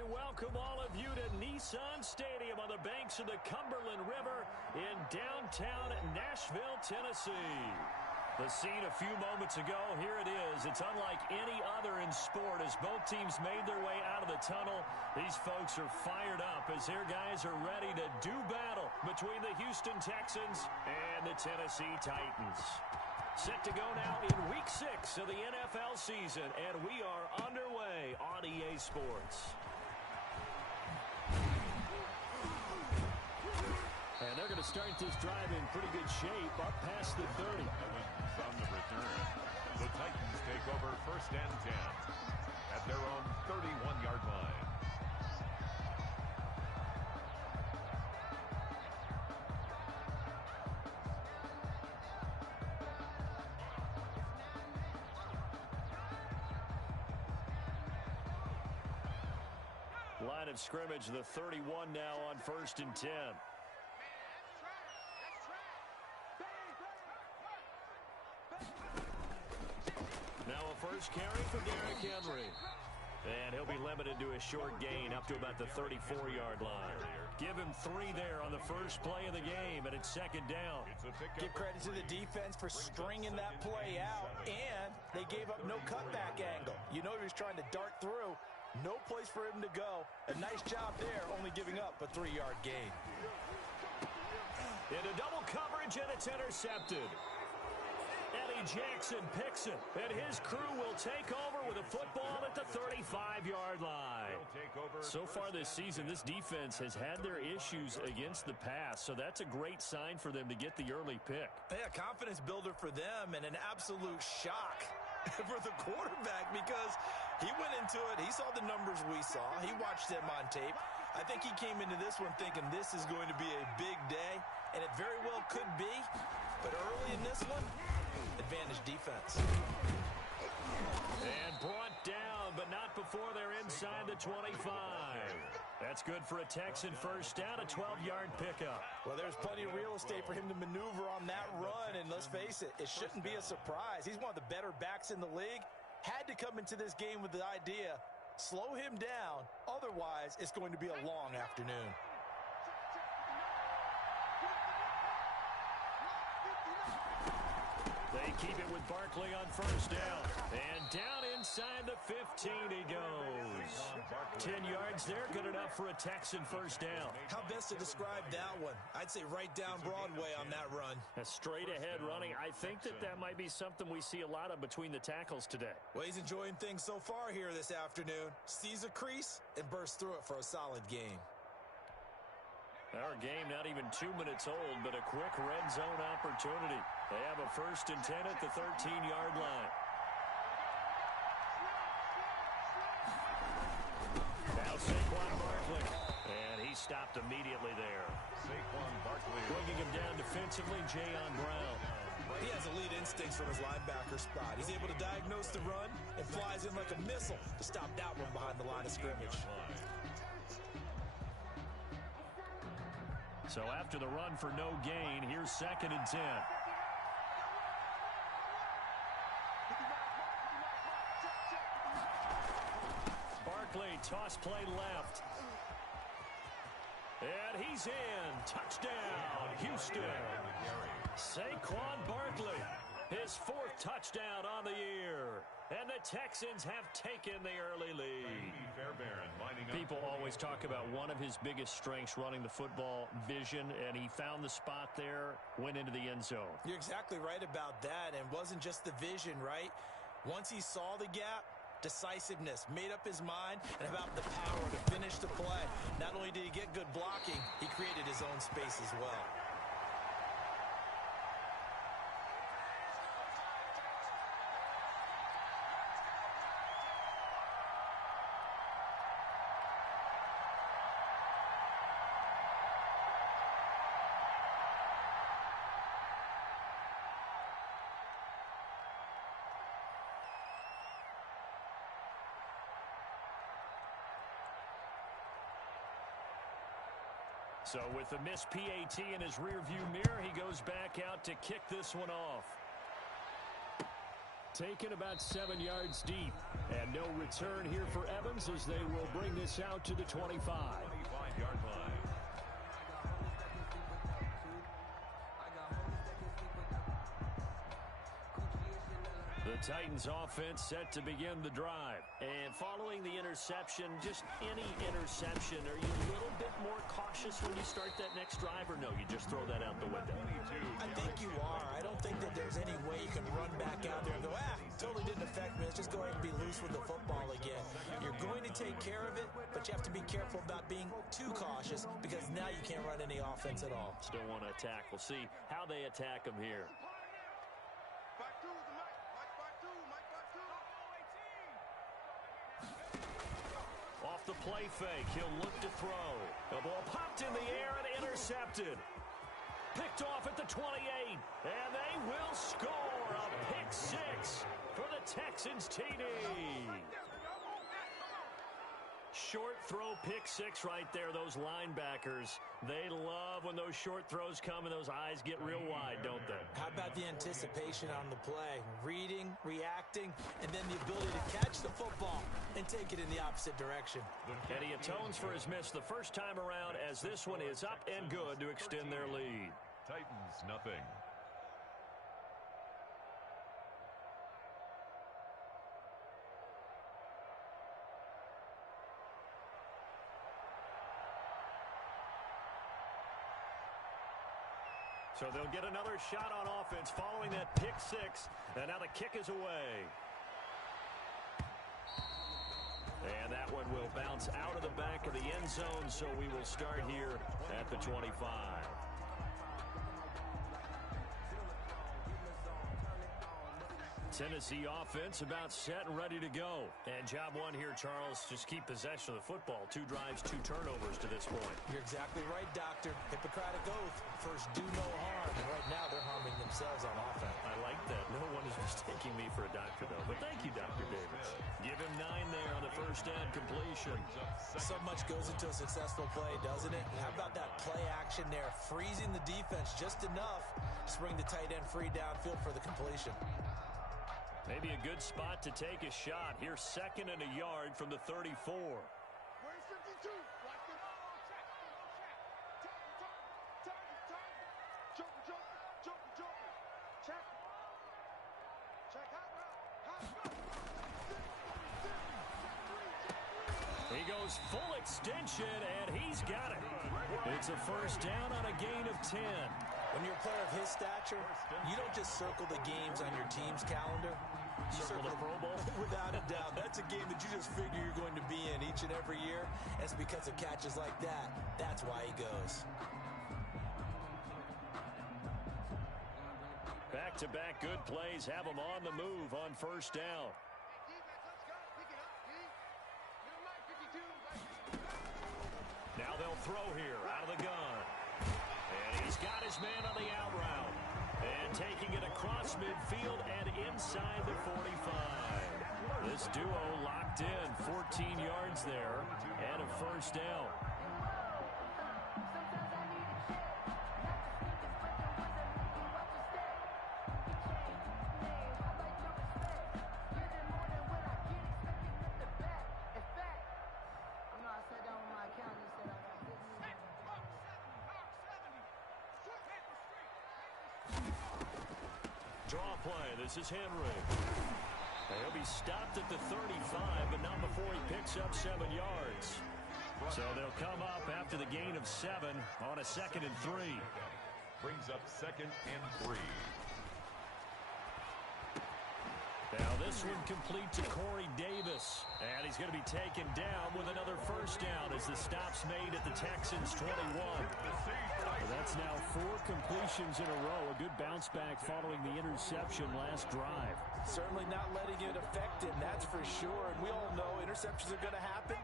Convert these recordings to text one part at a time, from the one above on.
We welcome all of you to Nissan Stadium on the banks of the Cumberland River in downtown Nashville, Tennessee. The scene a few moments ago, here it is. It's unlike any other in sport as both teams made their way out of the tunnel. These folks are fired up as their guys are ready to do battle between the Houston Texans and the Tennessee Titans. Set to go now in Week 6 of the NFL season, and we are underway on EA Sports. And they're going to start this drive in pretty good shape, up past the 30. From the return, the Titans take over 1st and 10 at their own 31-yard line. Line of scrimmage, the 31 now on 1st and 10. Now a first carry for Derrick Henry. And he'll be limited to a short gain up to about the 34-yard line. Give him 3 there on the first play of the game, and it's 2nd down. Give credit to the defense for stringing that play out, and they gave up no cutback angle. You know he was trying to dart through. No place for him to go. A nice job there, only giving up a 3-yard gain. Into double coverage, and it's intercepted. Eddie Jackson picks it, and his crew will take over with a football at the 35-yard line. So far this season, this defense has had their issues against the pass, so that's a great sign for them to get the early pick. Yeah, confidence builder for them, and an absolute shock for the quarterback because he went into it. He saw the numbers we saw. He watched them on tape. I think he came into this one thinking this is going to be a big day, and it very well could be. But early in this one, advantage defense. And brought down, but not before they're inside the 25. That's good for a Texan first down, a 12-yard pickup. Well, there's plenty of real estate for him to maneuver on that run, and let's face it, it shouldn't be a surprise. He's one of the better backs in the league. Had to come into this game with the idea, slow him down, otherwise it's going to be a long afternoon. They keep it with Barkley on first down. And down inside the 15 he goes. 10 yards there, good enough for a Texan first down. How best to describe that one? I'd say right down Broadway on that run. A straight ahead running. I think that might be something we see a lot of between the tackles today. Well, he's enjoying things so far here this afternoon. Sees a crease and bursts through it for a solid gain. Our game not even 2 minutes old, but a quick red zone opportunity. They have a 1st and 10 at the 13-yard line. Now Saquon Barkley. And he stopped immediately there. Saquon Barkley. Bringing him down defensively, Jayon Brown. He has elite instincts from his linebacker spot. He's able to diagnose the run and flies in like a missile to stop that one behind the line of scrimmage. So after the run for no gain, here's 2nd and 10. Barkley, toss play left. And he's in. Touchdown, Houston. Saquon Barkley, his 4th touchdown on the year. And the Texans have taken the early lead. People always talk about one of his biggest strengths running the football, vision, and he found the spot there, went into the end zone. You're exactly right about that, and wasn't just the vision, right? Once he saw the gap, decisiveness, made up his mind, and about the power to finish the play. Not only did he get good blocking, he created his own space as well. So with the missed PAT in his rearview mirror, he goes back out to kick this one off. Taken about 7 yards deep. And no return here for Evans as they will bring this out to the 25. 25-yard line. The Titans offense set to begin the drive. And following the interception, just any interception, are you a little bit more cautious when you start that next drive, or no, you just throw that out the window? I think you are. I don't think that there's any way you can run back out there and go, totally didn't affect me. Let's just go ahead and be loose with the football again. You're going to take care of it, but you have to be careful about being too cautious because now you can't run any offense at all. Still want to attack. We'll see how they attack them here. Off the play fake, he'll look to throw. The ball popped in the air and intercepted. Picked off at the 28, and they will score a pick six for the Texans TD. Short throw pick six right there. Those linebackers, they love when those short throws come and those eyes get real wide, don't they? How about the anticipation on the play? Reading, reacting, and then the ability to catch the football and take it in the opposite direction. And he atones for his miss the first time around as this one is up and good to extend their lead. Titans, nothing. So they'll get another shot on offense following that pick six. And now the kick is away. And that one will bounce out of the back of the end zone. So we will start here at the 25. Tennessee offense about set and ready to go. And job one here, Charles, just keep possession of the football. 2 drives, 2 turnovers to this point. You're exactly right, Doctor. Hippocratic oath. First, do no harm. And right now, they're harming themselves on offense. I like that. No one is mistaking me for a doctor, though. But thank you, Dr. Davis. Give him 9 there on the first down completion. So much goes into a successful play, doesn't it? How about that play action there? Freezing the defense just enough to bring the tight end free downfield for the completion. Maybe a good spot to take a shot. Here's 2nd and a yard from the 34. Where's 52? Watch this. Check. He goes full extension, and he's got it. It's a first down on a gain of 10. When you're a player of his stature, you don't just circle the games on your team's calendar. You Circle the Pro Bowl? Without a doubt. That's a game that you just figure you're going to be in each and every year. And it's because of catches like that. That's why he goes. Back-to-back good plays have him on the move on first down. Now they'll throw here out of the gun. And he's got his man on the out route. And taking it across midfield and inside the 45. This duo locked in, 14 yards there and a first down. Draw play. This is Henry. He'll be stopped at the 35, but not before he picks up 7 yards. So they'll come up after the gain of 7 on a 2nd and 3. Brings up 2nd and 3. Now this one complete to Corey Davis. And he's going to be taken down with another first down as the stop's made at the Texans' 21. That's now 4 completions in a row. A good bounce back following the interception last drive. Certainly not letting it affect him, that's for sure. And we all know interceptions are going to happen.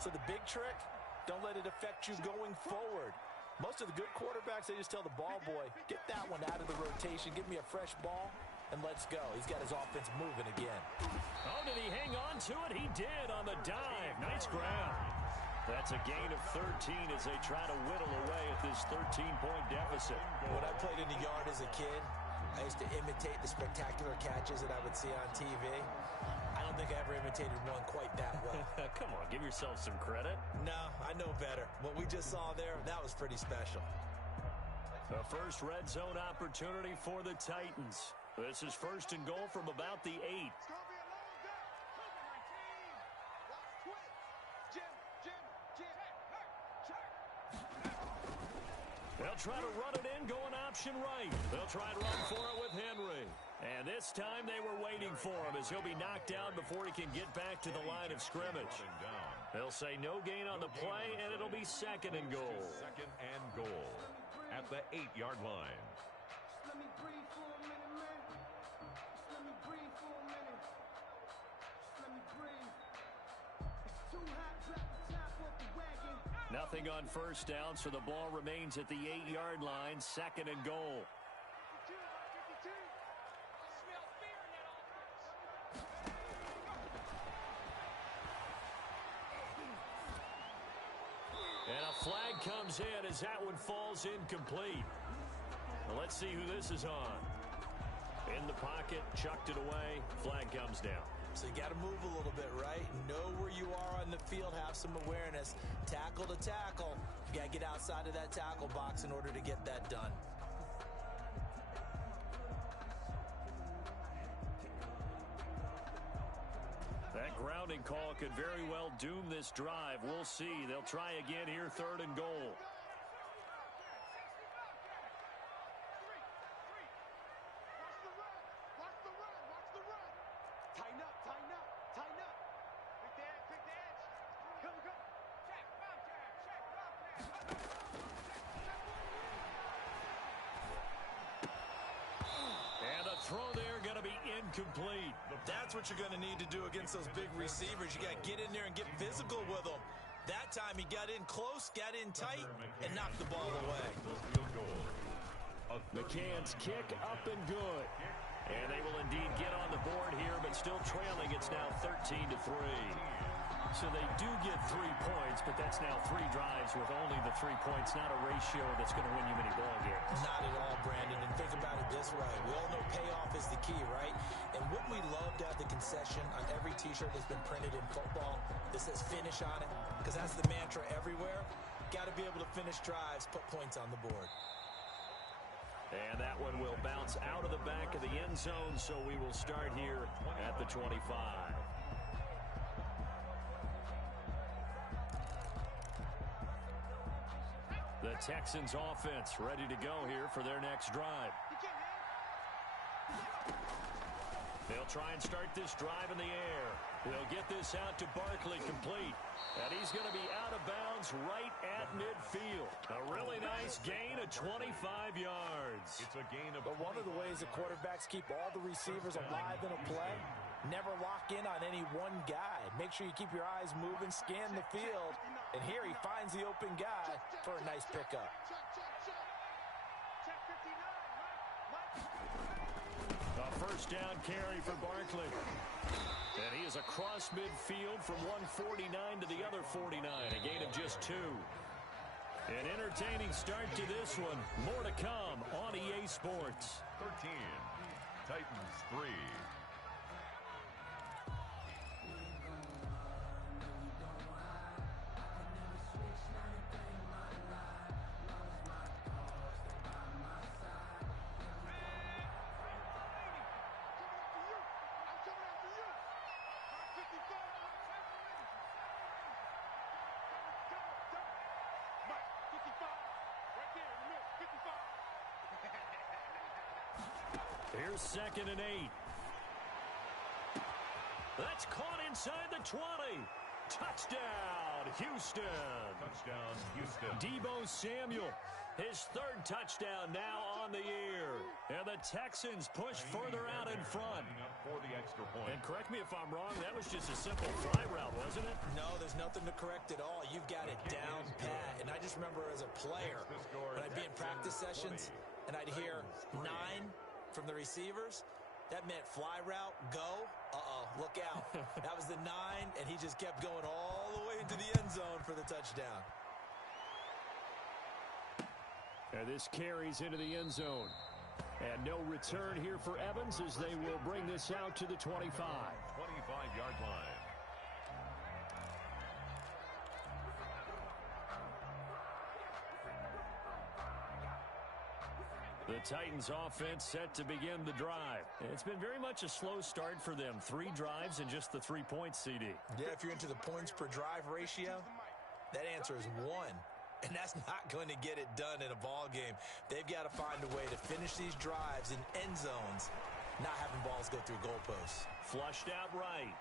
So the big trick, don't let it affect you going forward. Most of the good quarterbacks, they just tell the ball boy, get that one out of the rotation, give me a fresh ball, and let's go. He's got his offense moving again. Oh, did he hang on to it? He did on the dive. Nice grab. That's a gain of 13 as they try to whittle away at this 13-point deficit. When I played in the yard as a kid, I used to imitate the spectacular catches that I would see on TV. I don't don't think I ever imitated one quite that well. Come on, give yourself some credit. No, I know better. What we just saw there, that was pretty special. The first red zone opportunity for the Titans. This is first and goal from about the 8. It's going to be a long day. Watch twitch. Jim. They'll try to run it in, going option right. They'll try to run for it with Henry. And this time they were waiting for him as he'll be knocked down before he can get back to the line of scrimmage. They'll say no gain on the play, and it'll be second and goal. Second and goal at the 8-yard line. Let me breathe for a minute, man. Just let me breathe for a minute. Just let me breathe. It's too hot, drop the top off the wagon. Nothing on first down, so the ball remains at the 8-yard line, second and goal. 52. Smell fear in that offense. And a flag comes in as that one falls incomplete. Well, let's see who this is on. In the pocket, chucked it away, flag comes down. So you got to move a little bit, right? Know where you are on the field, have some awareness. Tackle to tackle. You got to get outside of that tackle box in order to get that done. That grounding call could very well doom this drive. We'll see. They'll try again here, third and goal. Watch the run. Tighten up. Pick the edge. Go. Check, bomb tag. And a throw there going to be incomplete. That's what you're going to need to do against those big receivers. You got to get in there and get physical with them. That time he got in close, got in tight, and knocked the ball away. McCann's kick up and good. And they will indeed get on the board here, but still trailing. It's now 13-3. So they do get 3 points, but that's now 3 drives with only the 3 points, not a ratio that's going to win you many ball games. Not at all, Brandon. And think about it this way. We all know payoff is the key, right? And wouldn't we love to have the concession on every T-shirt that's been printed in football that says finish on it? Because that's the mantra everywhere. Got to be able to finish drives, put points on the board. And that one will bounce out of the back of the end zone, so we will start here at the 25. The Texans offense ready to go here for their next drive. They'll try and start this drive in the air. They'll get this out to Barkley, complete. And he's going to be out of bounds right at midfield. A really nice gain of 25 yards. It's a gain of. But one of the ways the quarterbacks keep all the receivers alive in a play, never lock in on any one guy. Make sure you keep your eyes moving, scan the field. And here he finds the open guy for a nice pickup. Check 59, Mike. A first down carry for Barkley. And he is across midfield from 149 to the other 49. A gain of just 2. An entertaining start to this one. More to come on EA Sports. 13. Titans 3. Here's second and 8. That's caught inside the 20. Touchdown, Houston. Touchdown, Houston. Deebo Samuel, his third touchdown now on the year. And the Texans push further out in front. Up for the extra point. And correct me if I'm wrong, that was just a simple fly route, wasn't it? No, there's nothing to correct at all. You've got it down pat. And I just remember as a player, when I'd be in practice sessions, and I'd hear 9 from the receivers, that meant fly route, go, look out. That was the 9, and he just kept going all the way into the end zone for the touchdown. And this carries into the end zone. And no return here for Evans as they will bring this out to the 25. 25 35-yard line. The Titans offense set to begin the drive. It's been very much a slow start for them. 3 drives and just the 3 points, CD. Yeah, if you're into the points per drive ratio, that answer is 1. And that's not going to get it done in a ball game. They've got to find a way to finish these drives in end zones, not having balls go through goalposts. Flushed out right.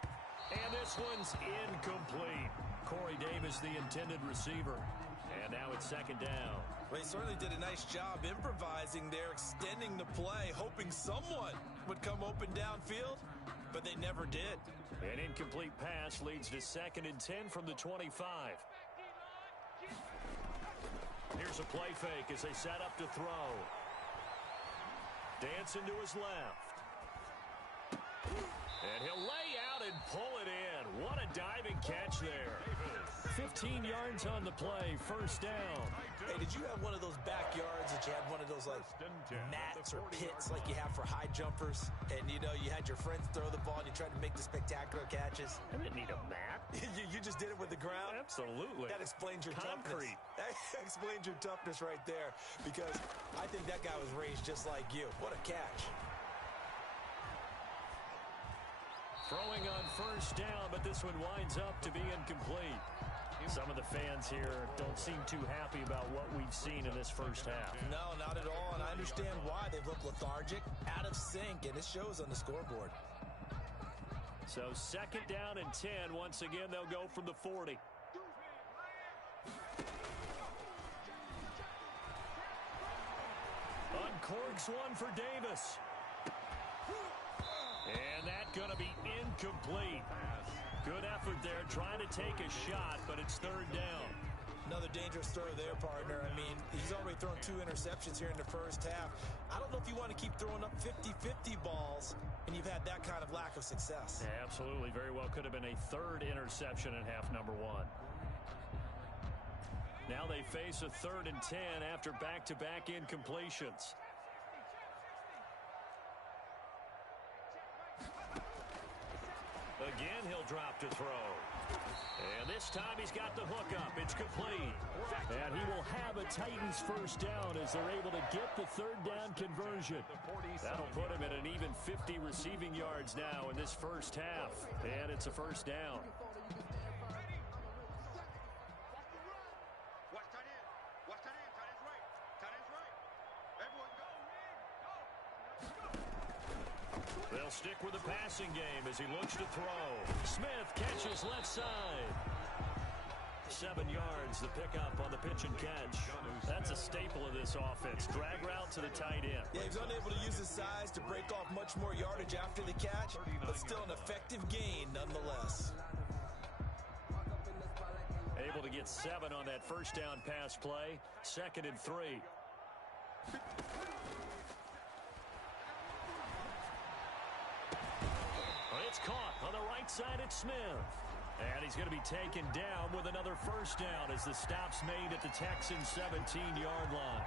And this one's incomplete. Corey Davis, the intended receiver. And now it's second down. Well, he certainly did a nice job improvising there, extending the play, hoping someone would come open downfield, but they never did. An incomplete pass leads to 2nd and 10 from the 25. Here's a play fake as they set up to throw. Dancing to his left. And he'll lay out and pull it in. What a diving catch there. 15 yards on the play, first down. Hey, did you have one of those backyards that you had one of those like mats or pits like you have for high jumpers? And, you know, you had your friends throw the ball and you tried to make the spectacular catches? I didn't need a mat. you just did it with the ground? Absolutely. That explains your concrete. Toughness. That explains your toughness right there, because I think that guy was raised just like you. What a catch. Throwing on first down, but this one winds up to be incomplete. Some of the fans here don't seem too happy about what we've seen in this first half. No, not at all, and I understand why. They've looked lethargic, out of sync, and it shows on the scoreboard. So 2nd down and 10. Once again, they'll go from the 40. Uncorks one for Davis. And that's going to be incomplete. Good effort there, trying to take a shot, but it's 3rd down. Another dangerous throw there, partner. I mean, he's already thrown 2 interceptions here in the first half. I don't know if you want to keep throwing up 50-50 balls, and you've had that kind of lack of success. Yeah, absolutely. Very well could have been a 3rd interception in half number 1. Now they face a 3rd and 10 after back-to-back incompletions. Again, he'll drop to throw. And this time he's got the hook up. It's complete. And he will have a Titans first down as they're able to get the 3rd down conversion. That'll put him at an even 50 receiving yards now in this first half. And it's a first down. Watch tight end. Watch tight end. Tight end's right. Tight end's right. Everyone go. They'll stick with the passing game as he looks to throw. Smith catches left side. 7 yards, the pickup on the pitch and catch. That's a staple of this offense. Drag route to the tight end. Yeah, he was unable to use his size to break off much more yardage after the catch, but still an effective gain nonetheless. Able to get 7 on that first down pass play. 2nd and 3. It's caught on the right side at Smith. And he's going to be taken down with another first down as the stop's made at the Texans' 17-yard line.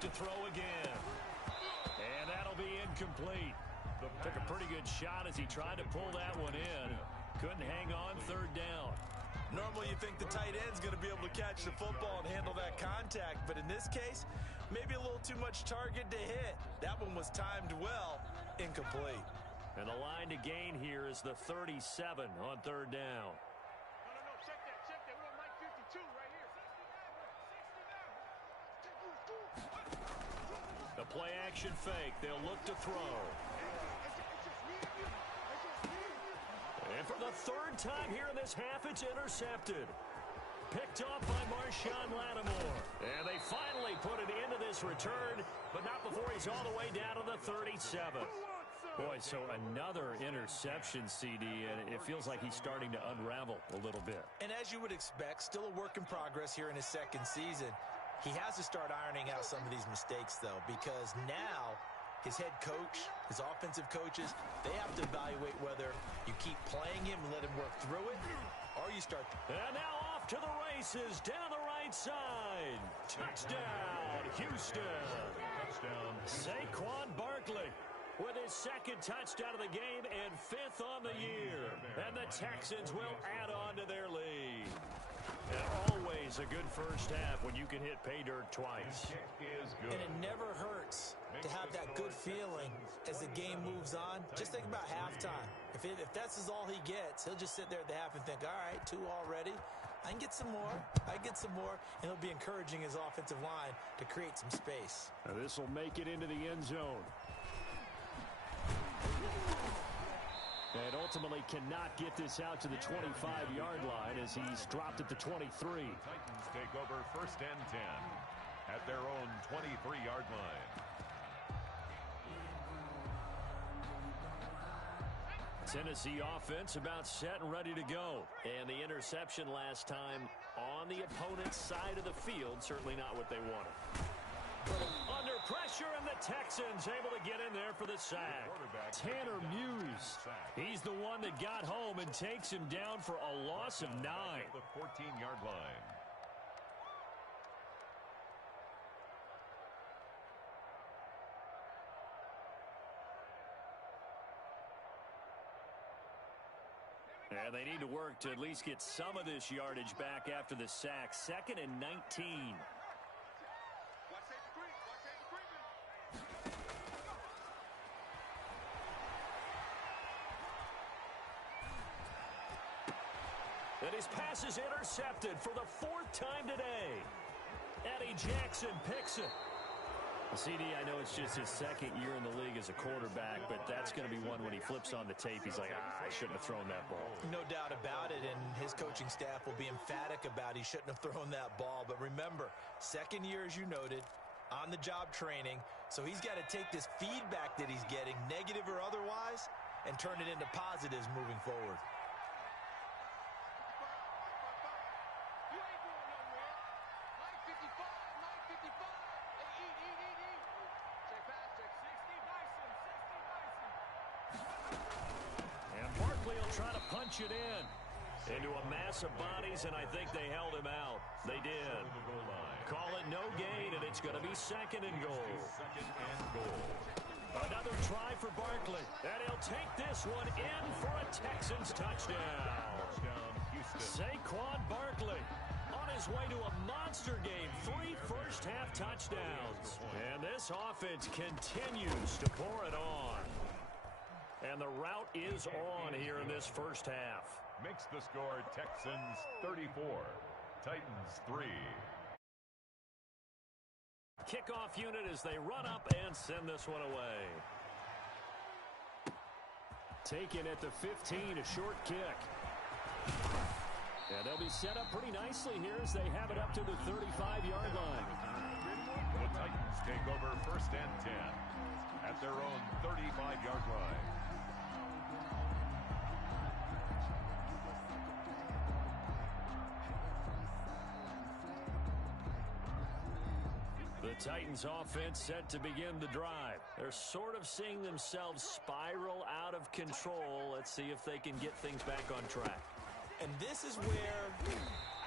To throw again. And that'll be incomplete. Took a pretty good shot as he tried to pull that one in. Couldn't hang on 3rd down. Normally you think the tight end's going to be able to catch the football and handle that contact, but in this case, maybe a little too much target to hit. That one was timed well. Incomplete. And the line to gain here is the 37 on 3rd down. No, check that. We want Mike 52 right here. The play action fake. They'll look to throw. And for the 3rd time here in this half, it's intercepted. Picked off by Marshawn Lattimore. And they finally put it into this return, but not before he's all the way down to the 37. Who wants some? Boy, so another interception, CD, and it feels like he's starting to unravel a little bit. And as you would expect, still a work in progress here in his second season. He has to start ironing out some of these mistakes, though, because now his head coach, his offensive coaches, they have to evaluate whether you keep playing him and let him work through it, or you start. And now off to the races down the right side. Touchdown, Houston. Touchdown. Saquon Barkley with his second touchdown of the game and 5th on the year. And the Texans will add on to their lead. And always a good first half when you can hit pay dirt twice. And it never hurts to have that good feeling as the game moves on. Just think about halftime. If that's all he gets, he'll just sit there at the half and think, all right, 2 already. I can get some more. I get some more. And he'll be encouraging his offensive line to create some space. Now this will make it into the end zone. And ultimately cannot get this out to the 25-yard line as he's dropped at the 23. Titans take over 1st and 10 at their own 23-yard line. Tennessee offense about set and ready to go. And the interception last time on the opponent's side of the field, certainly not what they wanted. Under pressure, and the Texans able to get in there for the sack. Tanner Muse, he's the one that got home and takes him down for a loss of 9. The 14-yard line. And they need to work to at least get some of this yardage back after the sack. 2nd and 19. And his pass is intercepted for the 4th time today. Eddie Jackson picks it. CD, I know it's just his 2nd year in the league as a quarterback, but that's going to be one when he flips on the tape. He's like, I shouldn't have thrown that ball. No doubt about it, and his coaching staff will be emphatic about he shouldn't have thrown that ball. But remember, 2nd year, as you noted, on-the-job training, so he's got to take this feedback that he's getting, negative or otherwise, and turn it into positives moving forward. Try to punch it in into a mass of bodies, and I think they held him out. They did. Call it no gain, and it's going to be 2nd and goal. Another try for Barkley, and he'll take this one in for a Texans touchdown. Saquon Barkley on his way to a monster game. 3 first-half touchdowns. And this offense continues to pour it on. And the route is on here in this first half. Makes the score Texans 34, Titans 3. Kickoff unit as they run up and send this one away. Taken at the 15, a short kick. And they'll be set up pretty nicely here as they have it up to the 35-yard line. The Titans take over 1st and 10 at their own 35-yard line. The Titans offense set to begin the drive. They're sort of seeing themselves spiral out of control. Let's see if they can get things back on track. And this is where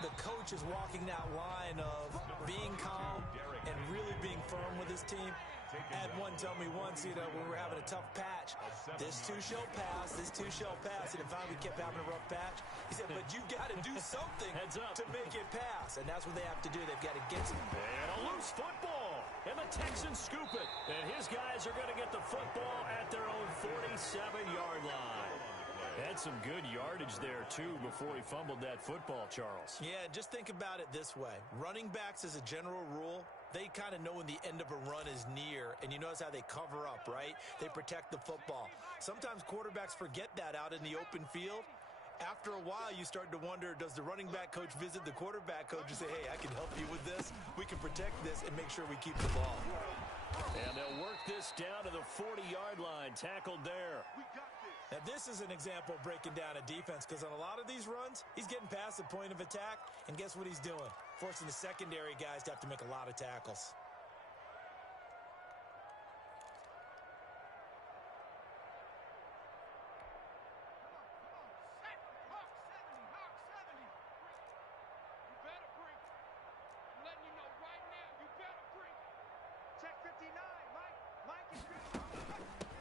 the coach is walking that line of being calm and really being firm with his team. I had one tell me once, when we were having a tough patch, this too shall pass, this too shall pass. And finally we kept having a rough patch. He said, but you got to do something to make it pass. And that's what they have to do. They've got to get some. And a loose football. And the Texans scoop it. And his guys are going to get the football at their own 47-yard line. Had some good yardage there, too, before he fumbled that football, Charles. Yeah, just think about it this way. Running backs, as a general rule, they kind of know when the end of a run is near, and you notice how they cover up, right? They protect the football. Sometimes quarterbacks forget that out in the open field. After a while, you start to wonder, does the running back coach visit the quarterback coach and say, hey, I can help you with this. We can protect this and make sure we keep the ball. And they'll work this down to the 40-yard line. Tackled there. Now, this is an example of breaking down a defense because on a lot of these runs, he's getting past the point of attack, and guess what he's doing? Forcing the secondary guys to have to make a lot of tackles.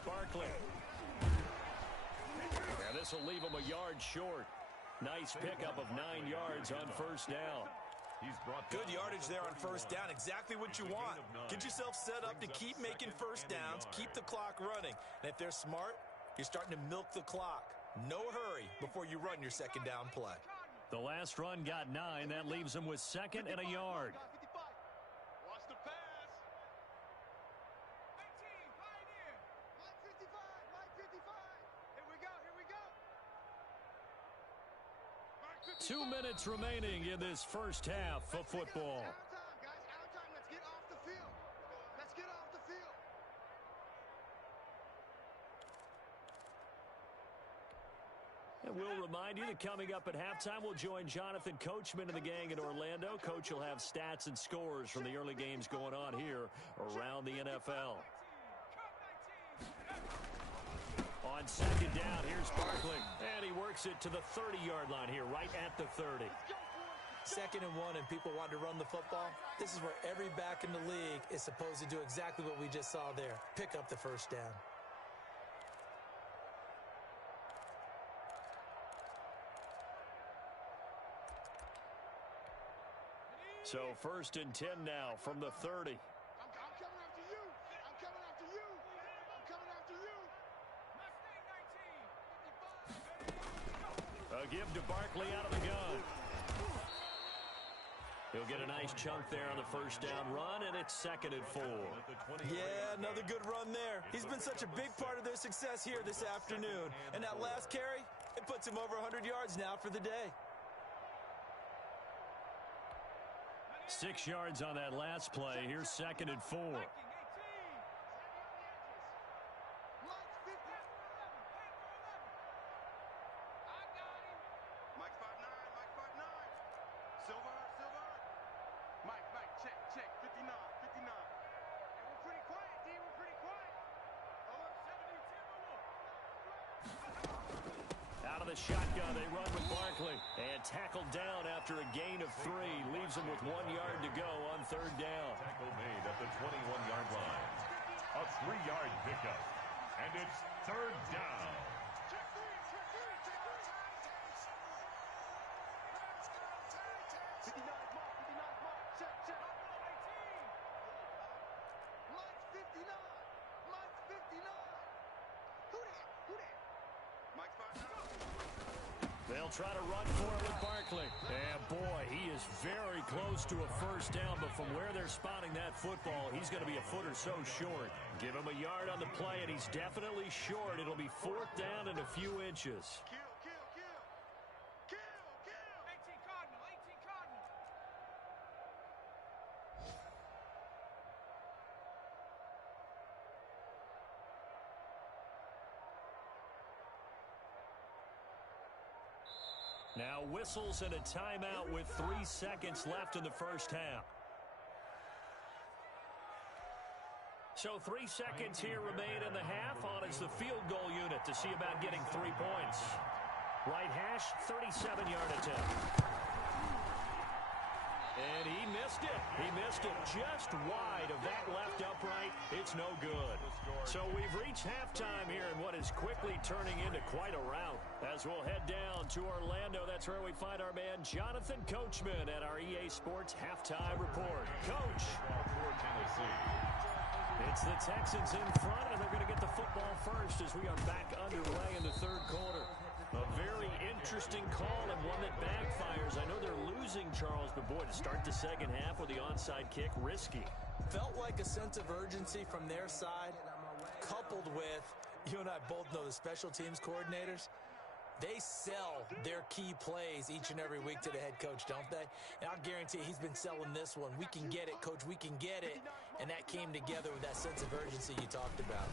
Barkley. And this will leave him a yard short. Nice pickup of 9 yards on first down. Good yardage there on first down. Exactly what you want. Get yourself set up to keep making first downs, keep the clock running. And if they're smart, you're starting to milk the clock. No hurry before you run your second down play. The last run got 9. That leaves him with second and a yard. Watch the pass. 18, Pioneer. Line 55, line 55. Here we go, here we go. 2 minutes remaining in this first half of football. Out of time, guys, out of time. Let's get off the field. Let's get off the field. And we'll remind you that coming up at halftime, we'll join Jonathan Coachman and the gang in Orlando. Coach will have stats and scores from the early games going on here around the NFL. On second down, here's Barkley. And he works it to the 30-yard line here, right at the 30. Second and 1 and people want to run the football. This is where every back in the league is supposed to do exactly what we just saw there. Pick up the first down. So first and 10 now from the 30. I'm coming after you. I'm coming after you. I'm coming after you. Mustang 19. A give to Barkley out of the gun. He'll get a nice chunk there on the first down run, and it's second and 4. Yeah, another good run there. He's been such a big part of their success here this afternoon. And that last carry, it puts him over 100 yards now for the day. 6 yards on that last play. Here's second and 4. Shotgun, they run with Barkley. And tackled down after a gain of 3. Leaves him with 1 yard to go on third down. Tackle made at the 21-yard line. A 3-yard pickup. And it's third down. They'll try to run for it with Barkley. And boy, he is very close to a first down, but from where they're spotting that football, he's going to be a foot or so short. Give him a yard on the play, and he's definitely short. It'll be fourth down and a few inches. Kill. 18 Cardinal, 18 Cardinal. Now whistles and a timeout with 3 seconds left in the first half. So 3 seconds here remain in the half. On is the field goal unit to see about getting 3 points. Right hash, 37-yard attempt. And he missed it. He missed it just wide of that left upright. It's no good. So we've reached halftime here in what is quickly turning into quite a rout. As we'll head down to Orlando, that's where we find our man Jonathan Coachman at our EA Sports Halftime Report. Coach. It's the Texans in front, and they're going to get the football first as we are back underway in the third quarter. A very interesting call and one that backfires. I know they're losing, Charles, but boy, to start the second half with the onside kick, risky. Felt like a sense of urgency from their side, coupled with, you and I both know the special teams coordinators. They sell their key plays each and every week to the head coach, don't they? And I'll guarantee he's been selling this one. We can get it, coach. We can get it. and that came together with that sense of urgency you talked about.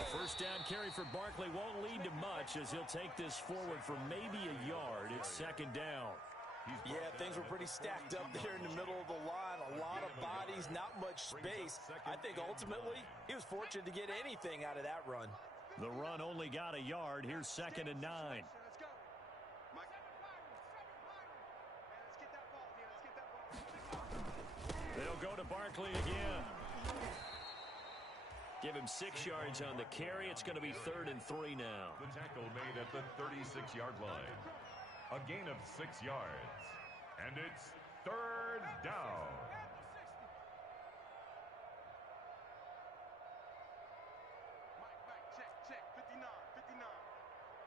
A first down carry for Barkley won't lead to much as he'll take this forward for maybe a yard. It's second down. Yeah, things were pretty stacked up there in the middle of the line. A lot of bodies, not much space. I think ultimately he was fortunate to get anything out of that run. The run only got a yard. Here's second and 9. Let's go. Mike. Let's get that ball, man. Let's get that ball. They'll go to Barkley again. Give him 6 yards on the carry. It's going to be 3rd and 3 now. The tackle made at the 36-yard line. A gain of 6 yards. And it's 3rd down. Mike, check. 59.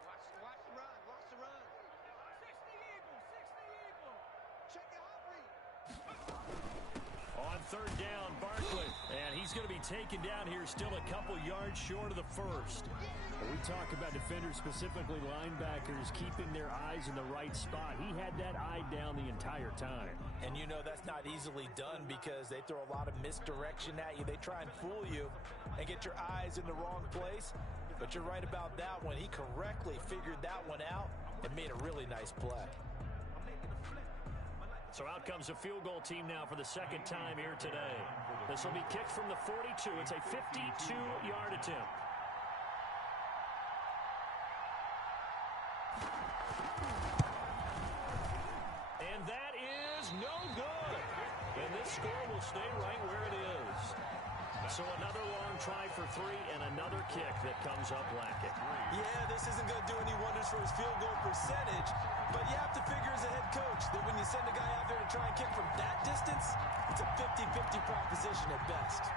Watch the run. 60 Eagle. Check it out, read. On 3rd down, Barkley. And he's going to be taken down here still a couple yards short of the first. We talk about defenders, specifically linebackers, keeping their eyes in the right spot. He had that eye down the entire time. And you know that's not easily done because they throw a lot of misdirection at you. They try and fool you and get your eyes in the wrong place. But you're right about that one. He correctly figured that one out and made a really nice play. So out comes a field goal team now for the second time here today. This will be kicked from the 42. It's a 52-yard attempt. And that is no good. And this score will stay right where it is. So another long try for 3 and another kick that comes up lacking. Yeah, this isn't going to do any wonders for his field goal percentage, but you have to figure as a head coach that when you send a guy out there to try and kick from that distance, it's a 50-50 proposition at best.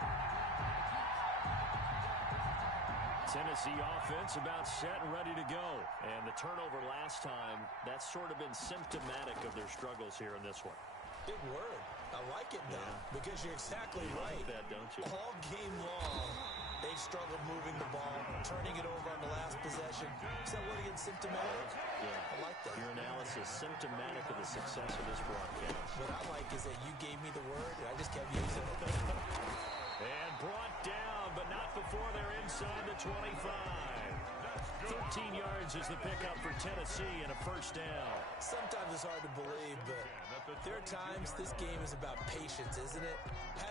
Tennessee offense about set and ready to go. And the turnover last time, that's sort of been symptomatic of their struggles here in this one. Big word. I like it, though, because you're exactly right. You like that, don't you? All game long, they've struggled moving the ball, turning it over on the last possession. Is that word again, symptomatic? Yeah. I like that. Your analysis, symptomatic of the success of this broadcast. What I like is that you gave me the word, and I just kept using it. And brought down, but not before they're inside the 25. 13 yards is the pickup for Tennessee and a first down. Sometimes it's hard to believe, but there are times this game is about patience, isn't it?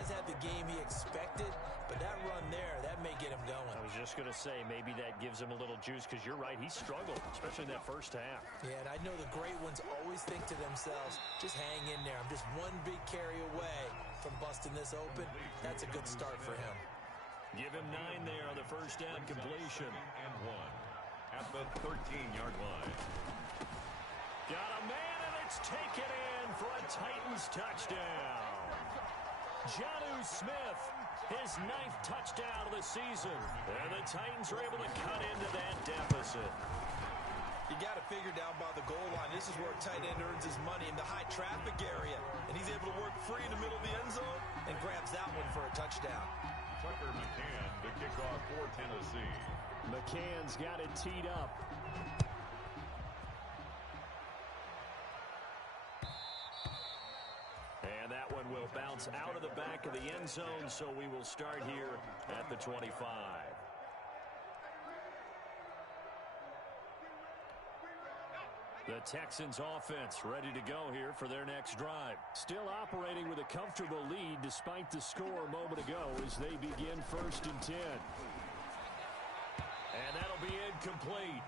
Has had the game he expected, but that run there, that may get him going. I was just going to say, maybe that gives him a little juice, because you're right, he struggled, especially in that first half. Yeah, and I know the great ones always think to themselves, just hang in there. I'm just one big carry away from busting this open. That's a good start for him. Give him 9 there on the first down completion. And 1 at the 13-yard line. Got a man, and it's taken in for a Titans touchdown. Jonnu Smith, his 9th touchdown of the season. And the Titans are able to cut into that deficit. You got to figure down by the goal line. This is where a tight end earns his money, in the high traffic area. And he's able to work free in the middle of the end zone and grabs that one for a touchdown. Tucker McCann to kick off for Tennessee. McCann's got it teed up. And that one will bounce out of the back of the end zone, so we will start here at the 25. The Texans offense ready to go here for their next drive. Still operating with a comfortable lead despite the score a moment ago as they begin 1st and 10. And that'll be incomplete.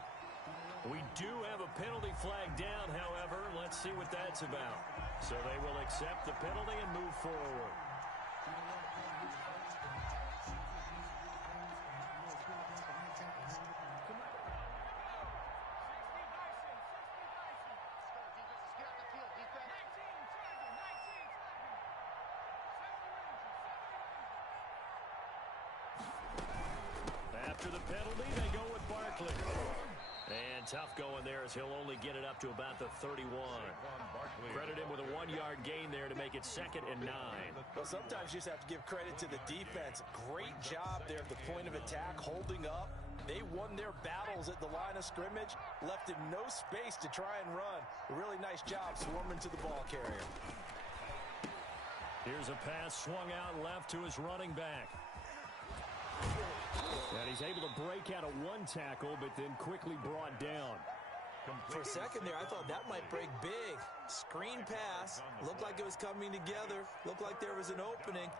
We do have a penalty flag down, however. Let's see what that's about. So they will accept the penalty and move forward. After the penalty, they go with Barkley. And tough going there as he'll only get it up to about the 31. Credit him with a 1-yard gain there to make it 2nd and 9. Well, sometimes you just have to give credit to the defense. Great job there at the point of attack, holding up. They won their battles at the line of scrimmage, left him no space to try and run. A really nice job swarming to the ball carrier. Here's a pass swung out left to his running back. And he's able to break out of one tackle, but then quickly brought down. For a second there, I thought that might break big. Screen pass. Looked like it was coming together. Looked like there was an opening.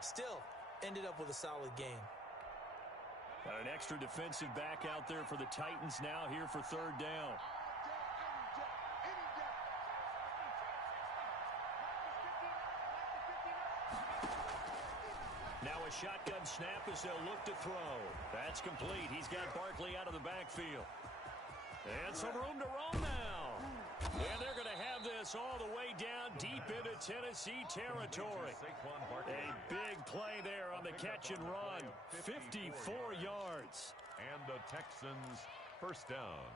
Still, ended up with a solid game. Got an extra defensive back out there for the Titans now here for third down. Now a shotgun snap as they'll look to throw. That's complete. He's got Barkley out of the backfield. And some room to roam now. And they're going to have this all the way down deep into Tennessee territory. A big play there on the catch and run. 54 yards. And the Texans first down.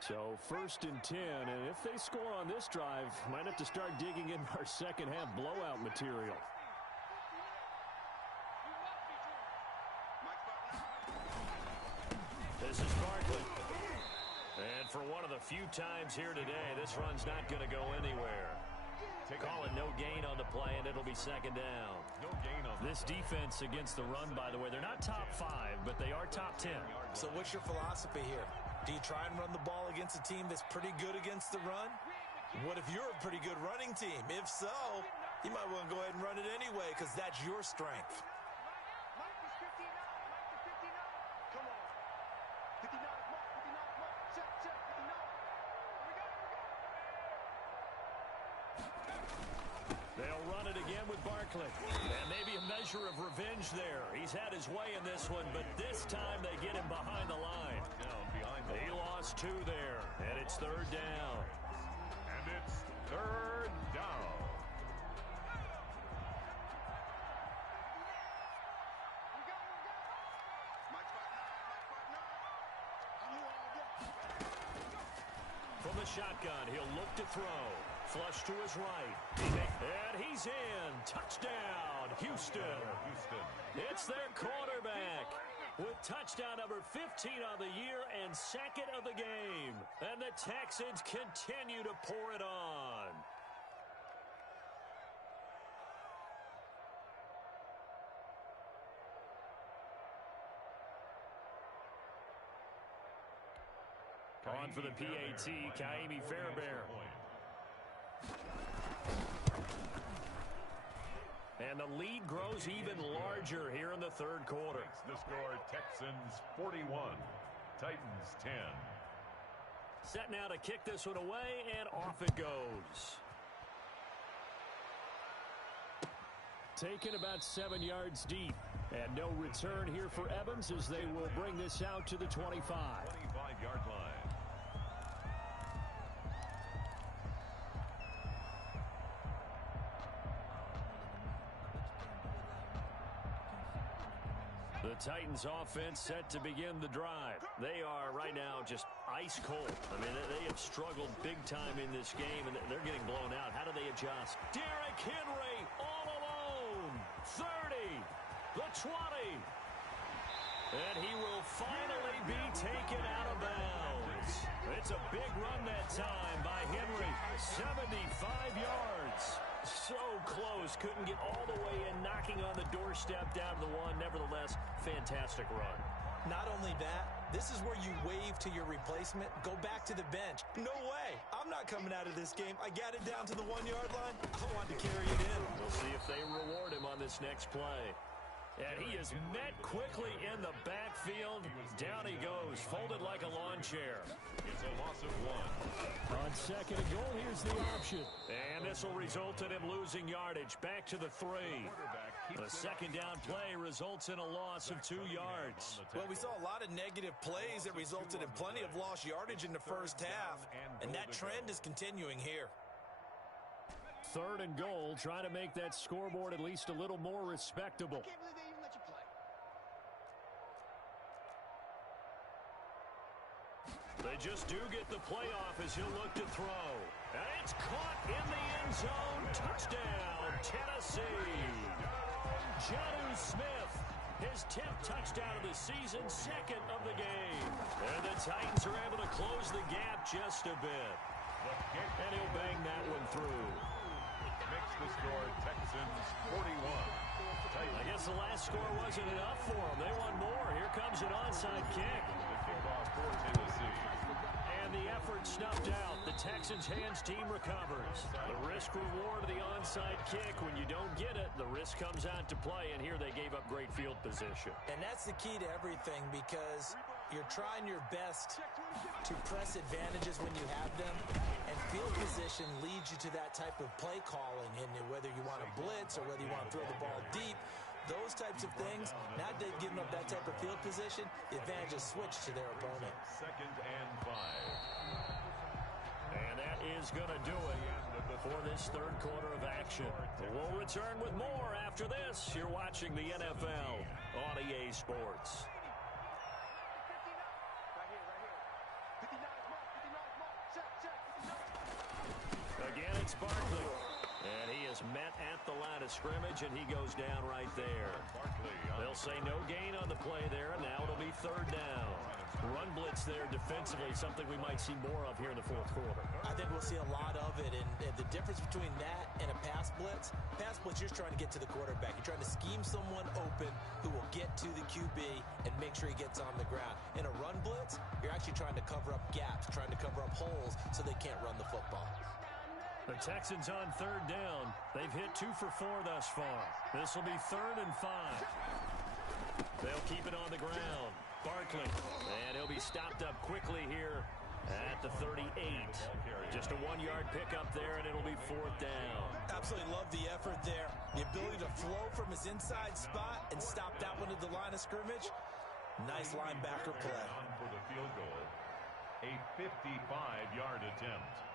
So first and 10, and if they score on this drive, might have to start digging in our second half blowout material. This is Barkley. And for one of the few times here today, this run's not going to go anywhere. Calling no gain on the play, and it'll be second down. No gain on this defense against the run, by the way, they're not top 5, but they are top 10. So what's your philosophy here? Do you try and run the ball against a team that's pretty good against the run? What if you're a pretty good running team? If so, you might want to go ahead and run it anyway because that's your strength. They'll run it again with Barkley. And maybe a measure of revenge there. He's had his way in this one, but this time they get him behind the line. He lost 2 there, and it's third down. And it's third down. From the shotgun, he'll look to throw. Flush to his right. And he's in. Touchdown, Houston. It's their quarterback with touchdown number 15 on the year and second of the game. And the Texans continue to pour it on. On for the PAT, Kaimi Fairbairn. And the lead grows even larger here in the third quarter. The score, Texans 41, Titans 10. Set now to kick this one away, and off it goes. Taken about 7 yards deep. And no return here for Evans as they will bring this out to the 25. 25-yard line. The Titans offense set to begin the drive. They are right now just ice cold. I mean, they have struggled big time in this game, and they're getting blown out. How do they adjust? Derrick Henry all alone. 30, the 20. And he will finally be taken out of bounds. It's a big run that time by Henry. 75 yards. So close. Couldn't get all the way in, knocking on the doorstep down to the one. Nevertheless, fantastic run. Not only that, this is where you wave to your replacement, go back to the bench. No way. I'm not coming out of this game. I got it down to the 1-yard line. I wanted to carry it in. We'll see if they reward him on this next play. And he is met quickly in the backfield. Down he goes, folded like a lawn chair. It's a loss of 1. On second and goal, here's the option. And this will result in him losing yardage. Back to the 3. The second down play results in a loss of 2 yards. Well, we saw a lot of negative plays that resulted in plenty of lost yardage in the first half. And that trend is continuing here. Third and goal, trying to make that scoreboard at least a little more respectable. They just do get the playoff as he'll look to throw. And it's caught in the end zone. Touchdown, Tennessee. Jonnu Smith, his 10th touchdown of the season, second of the game. And the Titans are able to close the gap just a bit. kick. And he'll bang that one through. Makes the score Texans 41. I guess the last score wasn't enough for them. They want more. Here comes an onside kick. The kickoff for Tennessee. And the effort snuffed out. The Texans' hands team recovers. The risk-reward of the onside kick. When you don't get it, the risk comes out to play, and here they gave up great field position. And that's the key to everything, because you're trying your best to press advantages when you have them, and field position leads you to that type of play calling, and whether you want to blitz or whether you want to throw the ball deep, those types of things. Now they've given up that type of field position, the advantage is switched to their opponent. 2nd and 5. And that is going to do it for this third quarter of action. We'll return with more after this. You're watching the NFL on EA Sports. Again, it's Barkley. And he is met at the line of scrimmage, and he goes down right there. They'll say no gain on the play there, and now it'll be 3rd down. Run blitz there defensively, something we might see more of here in the 4th quarter. I think we'll see a lot of it, and the difference between that and a pass blitz, you're just trying to get to the quarterback. You're trying to scheme someone open who will get to the QB and make sure he gets on the ground. In a run blitz, you're actually trying to cover up gaps, trying to cover up holes so they can't run the football. The Texans on 3rd down. They've hit 2 for 4 thus far. This will be 3rd and 5. They'll keep it on the ground. Barkley, and he'll be stopped up quickly here at the 38. Just a 1-yard pickup there, and it'll be 4th down. Absolutely love the effort there. The ability to flow from his inside spot and stop that one at the line of scrimmage. Nice linebacker play. For the field goal, a 55-yard attempt.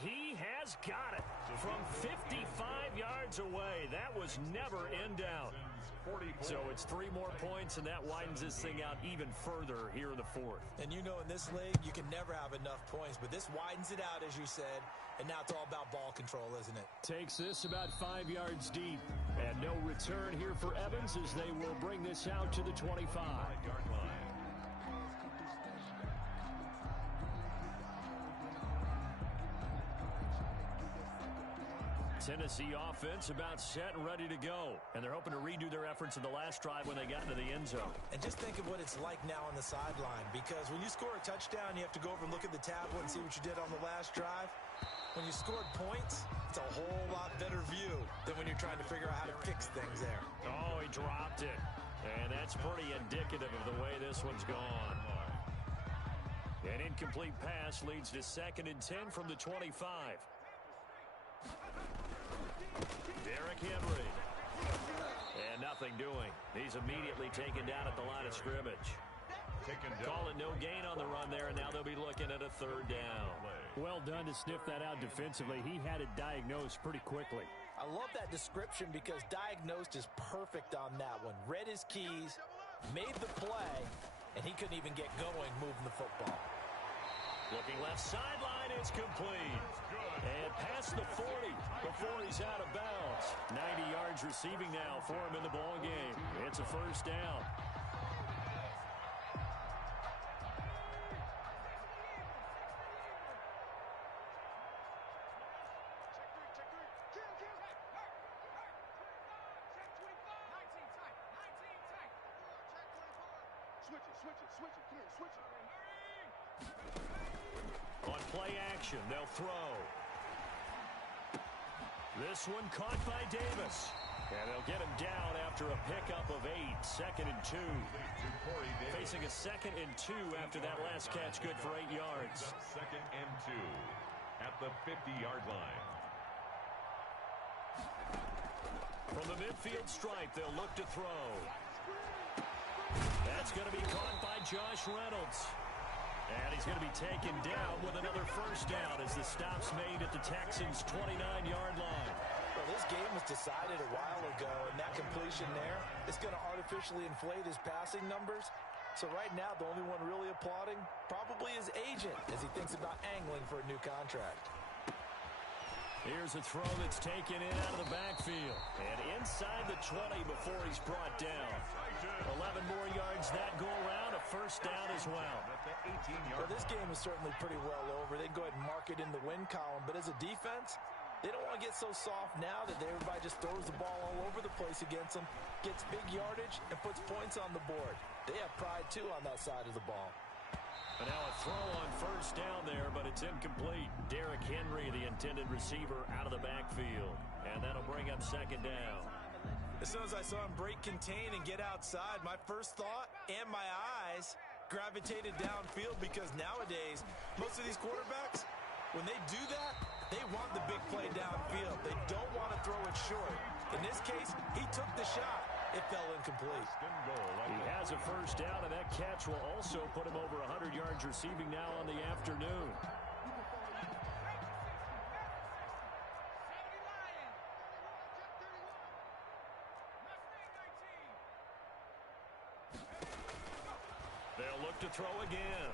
He has got it from 55 yards away. That was never in doubt. So it's 3 more points, and that widens this thing out even further here in the 4th. And you know, in this league, you can never have enough points, but this widens it out, as you said, and now it's all about ball control, isn't it? Takes this about 5 yards deep, and no return here for Evans as they will bring this out to the 25-yard line. Tennessee offense about set and ready to go. And they're hoping to redo their efforts in the last drive when they got into the end zone. And just think of what it's like now on the sideline, because when you score a touchdown, you have to go over and look at the tablet and see what you did on the last drive. When you scored points, it's a whole lot better view than when you're trying to figure out how to fix things there. Oh, he dropped it. And that's pretty indicative of the way this one's gone. An incomplete pass leads to 2nd and 10 from the 25. Derrick Henry. And nothing doing. He's immediately taken down at the line of scrimmage. Call it no gain on the run there, and now they'll be looking at a 3rd down. Well done to sniff that out defensively. He had it diagnosed pretty quickly. I love that description because diagnosed is perfect on that one. Read his keys, made the play, and he couldn't even get going moving the football. Looking left sideline, it's complete. And past the 40 before he's out of bounds. 90 yards receiving now for him in the ball game. It's a 1st down. On play action, they'll throw. This one caught by Davis. And they'll get him down after a pickup of 8. 2nd and 2. Facing a 2nd and 2 after that last catch. Good for 8 yards. 2nd and 2 at the 50-yard line. From the midfield stripe, they'll look to throw. That's going to be caught by Josh Reynolds. And he's going to be taken down with another 1st down as the stop's made at the Texans' 29-yard line. Well, this game was decided a while ago, and that completion there is going to artificially inflate his passing numbers. So right now, the only one really applauding probably his agent as he thinks about angling for a new contract. Here's a throw that's taken in out of the backfield. And inside the 20 before he's brought down. 11 more yards that go around, a first down as well. Well, this game is certainly pretty well over. They can go ahead and mark it in the win column. But as a defense, they don't want to get so soft now that everybody just throws the ball all over the place against them, gets big yardage, and puts points on the board. They have pride, too, on that side of the ball. And now a throw on first down there, but it's incomplete. Derrick Henry, the intended receiver, out of the backfield. And that'll bring up second down. As soon as I saw him break contain and get outside, my first thought and my eyes gravitated downfield because nowadays, most of these quarterbacks, when they do that, they want the big play downfield. They don't want to throw it short. In this case, he took the shot. It fell incomplete. He has a first down, and that catch will also put him over 100 yards receiving now on the afternoon. They'll look to throw again.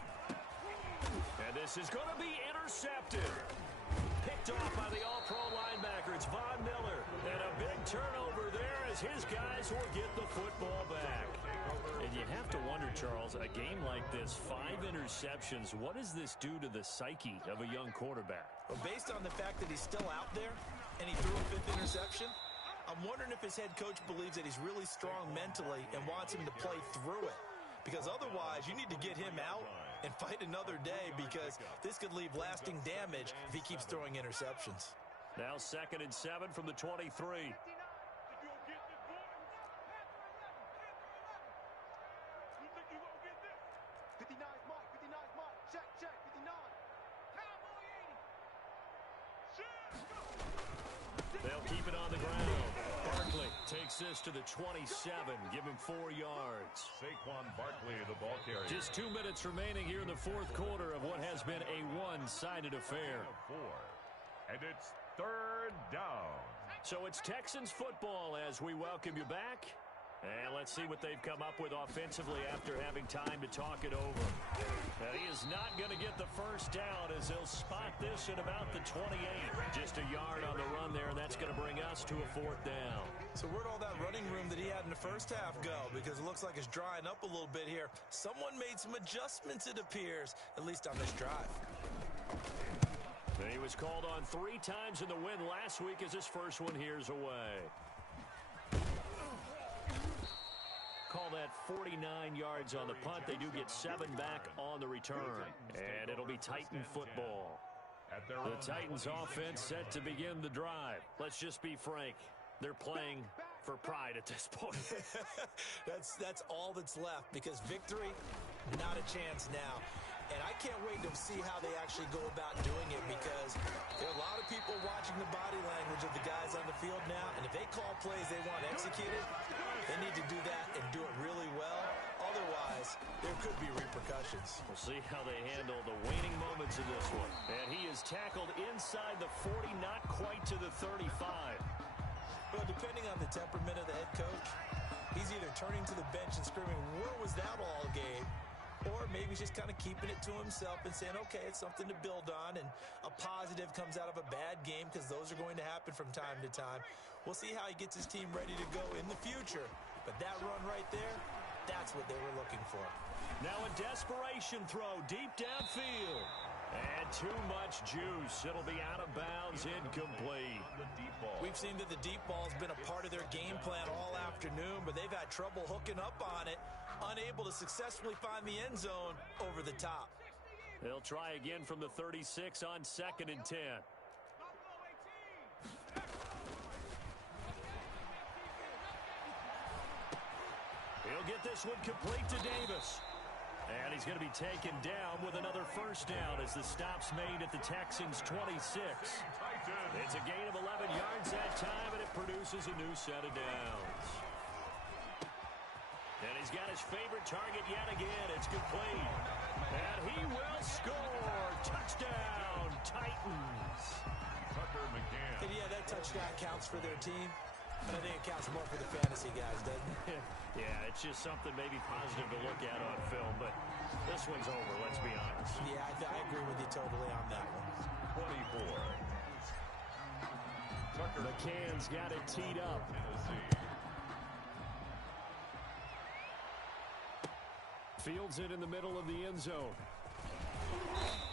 And this is going to be intercepted. Picked off by the all-pro linebacker. It's Von Miller. And a big turnover there as his guys will get the football back. And you have to wonder, Charles, a game like this, 5 interceptions, what does this do to the psyche of a young quarterback? Well, based on the fact that he's still out there and he threw a 5th interception, I'm wondering if his head coach believes that he's really strong mentally and wants him to play through it. Because otherwise, you need to get him out and fight another day because this could leave lasting damage if he keeps throwing interceptions. Now 2nd and 7 from the 23. 59 is Mike, 59 is Mike. Check, 59. They'll keep it on the ground. Barkley takes this to the 27. Give him 4 yards. Saquon Barkley, the ball carrier. Just 2 minutes remaining here in the fourth quarter of what has been a one-sided affair. 4. And it's 3rd down. So it's Texans football as we welcome you back. And let's see what they've come up with offensively after having time to talk it over. And he is not going to get the first down as they'll spot this at about the 28. Just a yard on the run there, and that's going to bring us to a 4th down. So where'd all that running room that he had in the first half go? Because it looks like it's drying up a little bit here. Someone made some adjustments, it appears, at least on this drive. And he was called on 3 times in the win last week as his first one here's away. Call that 49 yards on the punt. They do get 7 back on the return. And it'll be Titan football. The Titans offense set to begin the drive. Let's just be frank. They're playing for pride at this point. That's all that's left because victory, not a chance now. And I can't wait to see how they actually go about doing it because there are a lot of people watching the body language of the guys on the field now. And if they call plays they want executed, they need to do that and do it really well. Otherwise, there could be repercussions. We'll see how they handle the waning moments of this one. And he is tackled inside the 40, not quite to the 35. Well, depending on the temperament of the head coach, he's either turning to the bench and screaming, "Where was that all game?" Or maybe he's just kind of keeping it to himself and saying, okay, it's something to build on, and a positive comes out of a bad game because those are going to happen from time to time. We'll see how he gets his team ready to go in the future. But that run right there, that's what they were looking for. Now a desperation throw deep downfield. And too much juice. It'll be out of bounds, incomplete. We've seen that the deep ball's been a part of their game plan all afternoon, but they've had trouble hooking up on it, unable to successfully find the end zone over the top. They'll try again from the 36 on 2nd and 10. He'll get this one complete to Davis. And he's going to be taken down with another first down as the stop's made at the Texans' 26. It's a gain of 11 yards that time, and it produces a new set of downs. And he's got his favorite target yet again. It's complete. And he will score. Touchdown, Titans. Tucker McGann. And yeah, that touchdown counts for their team. But I think it counts more for the fantasy guys, doesn't it? Yeah, it's just something maybe positive to look at on film, but this one's over, let's be honest. Yeah, I agree with you totally on that one. 24. Tucker. McCann's got it teed up. Tennessee. Fields it in the middle of the end zone.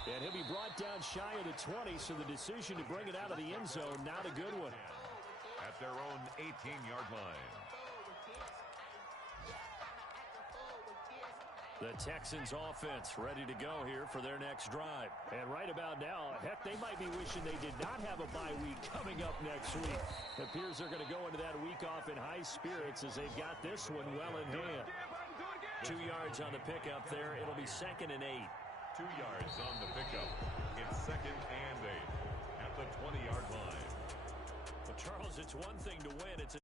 And he'll be brought down shy of the 20, so the decision to bring it out of the end zone, not a good one. At their own 18-yard line. The Texans offense ready to go here for their next drive. And right about now, heck, they might be wishing they did not have a bye week coming up next week. It appears they're going to go into that week off in high spirits as they've got this one well in hand. 2 yards on the pickup there. It'll be 2nd and 8. 2 yards on the pickup. It's 2nd and 8 at the 20-yard line. Well, Charles, it's one thing to win. It's